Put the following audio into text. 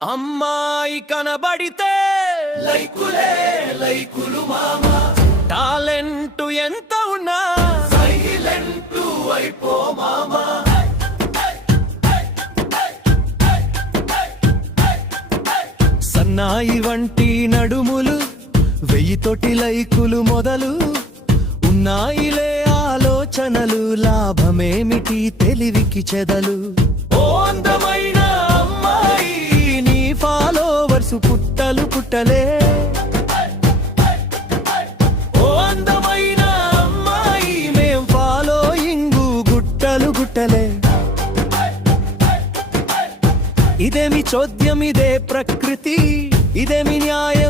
అమ్మాయి కనబడితే లైకులే లైకులు మామా, టాలెంట్ ఎంత ఉన్నా సైలెంట్ అయిపో మామా. సన్నాయి వంటి నడుములు 1000 లైకులు మొదలు ఉన్నాయిలే ఆలోచనలు, లాభమేమిటి తెలివికి చెదలు. ఓ అందమైన అమ్మాయి నీ ఫాలోవర్స్ పుట్టలు పుట్టలే. ఓ అందమైన అమ్మాయి మేం ఫాలోయింగు గుట్టలు గుట్టలే. ఇదేమి చోద్యం, ఇదే ప్రకృతి, ఇదేమి న్యాయం,